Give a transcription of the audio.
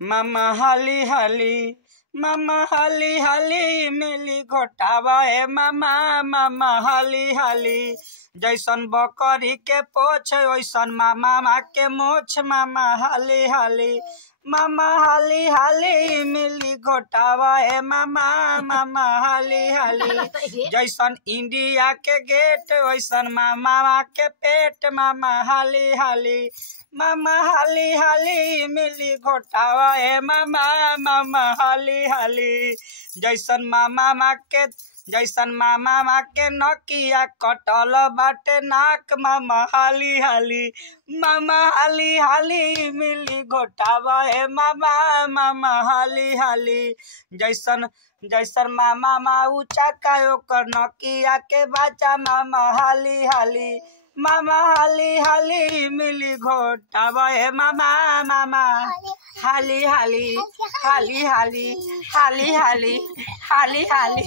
मामा हाली हाली मामा हाली हाली मिली घोटावा है मामा मामा हाली हाली जैसन बकरी के पोछ वैसन मामा के मोछ मामा हाली हाली मामा हाली हाली मिली घोटावा है मामा मामा हाली हाली जैसन इंडिया के गेट वैसन मामा के पेट मामा हाली हाली मामा हाली हाली मिली घोटावा है मामा मामा हाली हाली जैसन मामा के नकिया कटल बाटे नाक मामा हाली हाली मामा हाली हाली मिली घोटावा है मामा मामा हाली हाली जैसन मामा ऊंचा का ओकर नकिया के बच्चा मामा हाली हाली मामा हाली हाली मिली घोटावा है मामा मामा हाली हाली हाली हाली हाली हाली हाली हाली हाली